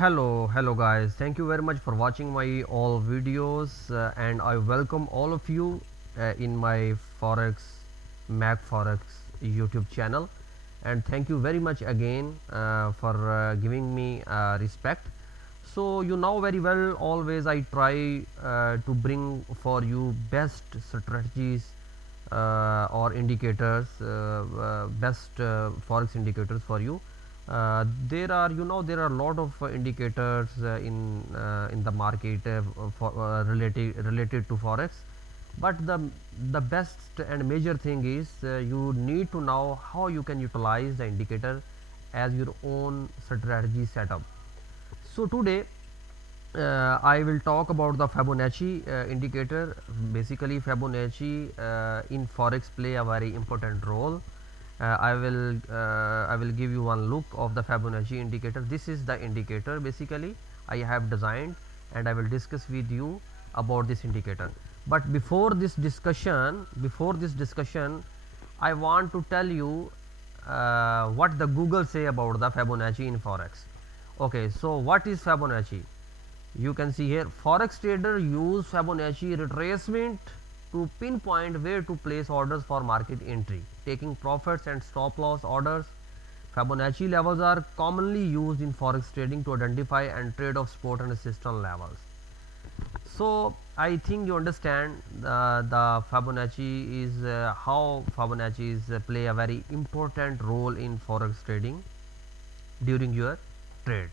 Hello guys, thank you very much for watching my all videos, and I welcome all of you in my Forex Mac Forex YouTube channel, and thank you very much again for giving me respect. So you know very well, always I try to bring for you best strategies or indicators, best forex indicators for you. There are, there are a lot of indicators in the market related to forex, but the best and major thing is you need to know how you can utilize the indicator as your own strategy setup. So today I will talk about the Fibonacci indicator. Basically, Fibonacci in forex play a very important role. I will give you one look of the Fibonacci indicator. This is the indicator basically I have designed, and I will discuss with you about this indicator. But before this discussion, I want to tell you what the Google say about the Fibonacci in forex. Okay, so what is Fibonacci? You can see here, forex trader use Fibonacci retracement to pinpoint where to place orders for market entry, taking profits and stop loss orders. Fibonacci levels are commonly used in forex trading to identify and trade off support and resistance levels. So I think you understand the Fibonacci is how Fibonacci is play a very important role in forex trading during your trade.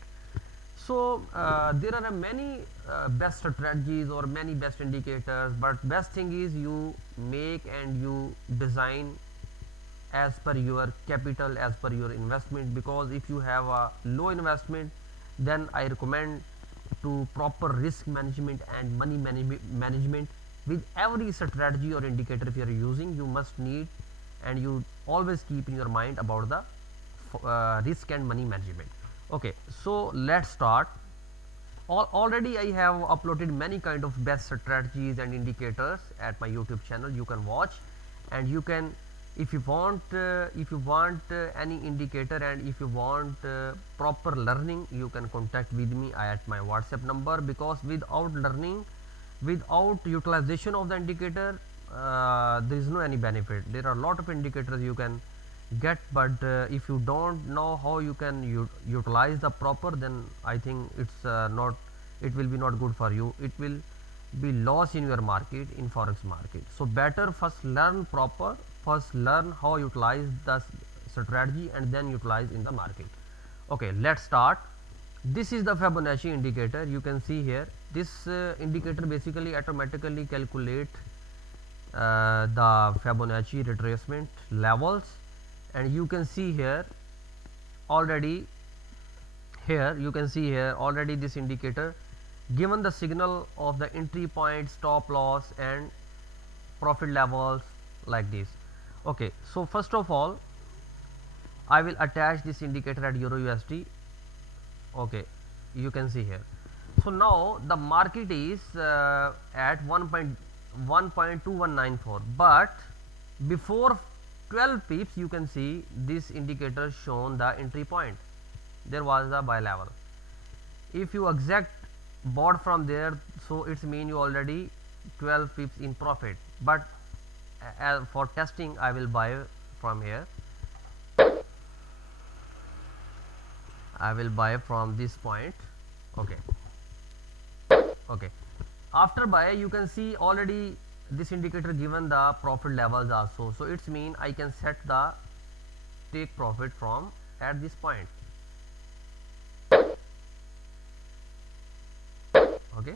So there are many best strategies or many best indicators, but best thing is you make and you design as per your capital, as per your investment, because if you have a low investment, then I recommend to proper risk management and money management with every strategy or indicator. If you are using, you must need and you always keep in your mind about the risk and money management. Okay, so let's start. Already I have uploaded many kind of best strategies and indicators at my YouTube channel. You can watch, and you can, if you want any indicator, and if you want proper learning, you can contact with me at my WhatsApp number, because without learning, without utilization of the indicator, there is no any benefit. There are a lot of indicators you can get, but if you don't know how you can utilize the proper, then I think it will be not good for you. It will be loss in your market, in forex market. So better first learn proper, first learn how utilize the strategy, and then utilize in the market. Okay, let's start. This is the Fibonacci indicator. You can see here, this indicator basically automatically calculate the Fibonacci retracement levels, and you can see here already, this indicator given the signal of the entry point, stop loss and profit levels like this. Okay, so first of all I will attach this indicator at Euro USD. Okay, you can see here. So now the market is at 1.2194, but before 12 pips you can see this indicator shown the entry point. There was a buy level. If you exact bought from there, so it's mean you already 12 pips in profit. But for testing I will buy from here. I will buy from this point. Okay, after buy you can see already this indicator given the profit levels also, so it's mean I can set the take profit from at this point. Okay,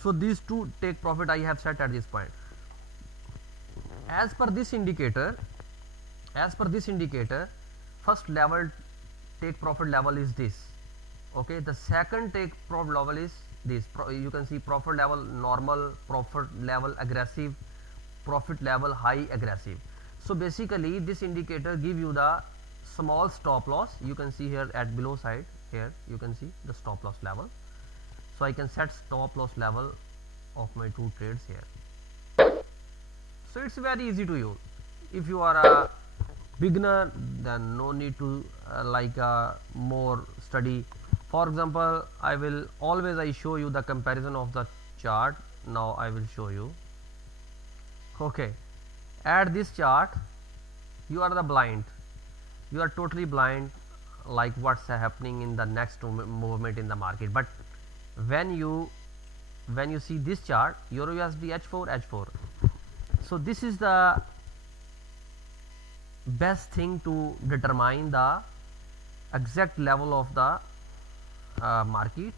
so these two take profit I have set at this point. As per this indicator, first level take profit level is this. Okay, the second take profit level is this. You can see profit level normal, profit level aggressive, profit level high aggressive. So basically this indicator give you the small stop loss. You can see here at below side, here you can see the stop loss level. So I can set stop loss level of my two trades here. So it's very easy to use. If you are a beginner, then no need to more study For example, I show you the comparison of the chart. Now I will show you. Okay, at this chart you are the blind, you are totally blind like what's happening in the next movement in the market. But when you see this chart, Euro USD H4, so this is the best thing to determine the exact level of the market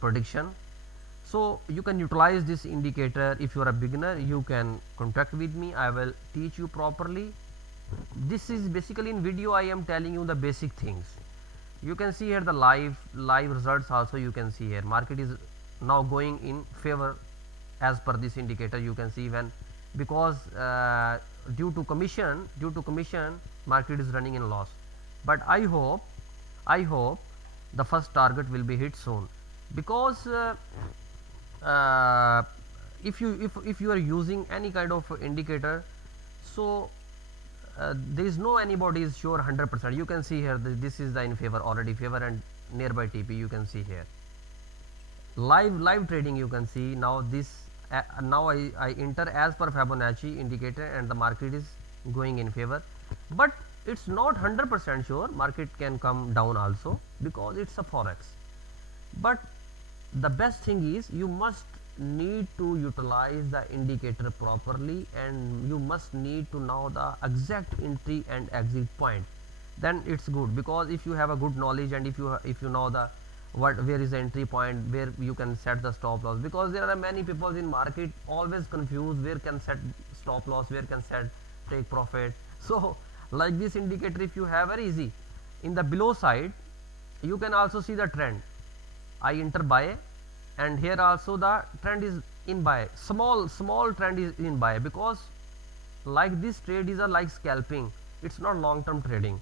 prediction. So you can utilize this indicator. If you are a beginner, you can contact with me, I will teach you properly. This is basically in video I am telling you the basic things. You can see here the live results also. You can see here market is now going in favor as per this indicator. You can see when, because due to commission market is running in loss. But I hope the first target will be hit soon, because if you are using any kind of indicator, so there is no anybody is sure 100%. You can see here this is the in favor, already favor and nearby TP. You can see here live trading. You can see now this now I enter as per Fibonacci indicator and the market is going in favor, but it's not 100% sure. Market can come down also because it's a forex. But the best thing is you must need to utilize the indicator properly, and you must need to know the exact entry and exit point. Then it's good, because if you have a good knowledge and if you know the where is the entry point, where you can set the stop loss, because there are many people in market always confused where can set stop loss, where can set take profit. So like this indicator, if you have, very easy, in the below side you can also see the trend. I enter buy, and here also the trend is in buy, small trend is in buy, because like this trade is a like scalping, it's not long term trading.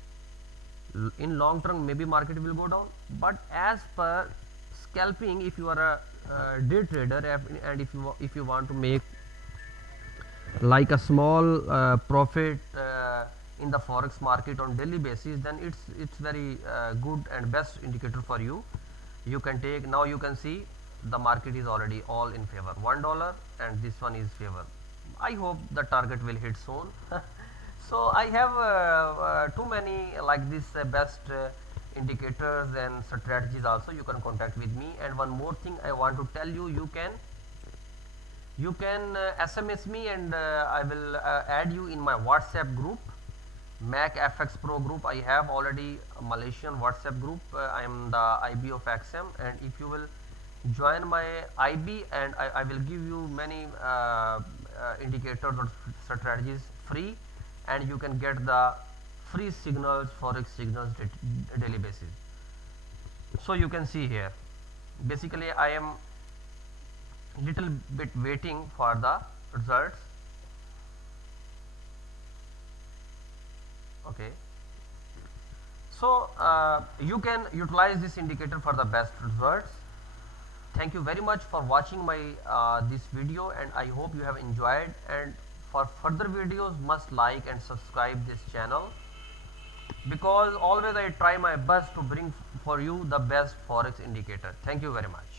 In long term maybe market will go down, but as per scalping, if you are a day trader and if you want to make like a small profit in the forex market on daily basis, then it's very good and best indicator for you. You can take. Now you can see the market is already all in favor, $1, and this one is favor. I hope the target will hit soon. So I have too many like this best indicators and strategies also. You can contact with me. And one more thing I want to tell you, you can SMS me, and I will add you in my WhatsApp group, Mac FX Pro group. I have already a Malaysian WhatsApp group. I am the IB of XM, and if you will join my IB, and I will give you many indicators or strategies free, and you can get the free signals, forex signals daily basis. So you can see here, basically I am little bit waiting for the results. Okay, so you can utilize this indicator for the best results. Thank you very much for watching my this video, and I hope you have enjoyed. And for further videos, must like and subscribe this channel, because always I try my best to bring for you the best forex indicator. Thank you very much.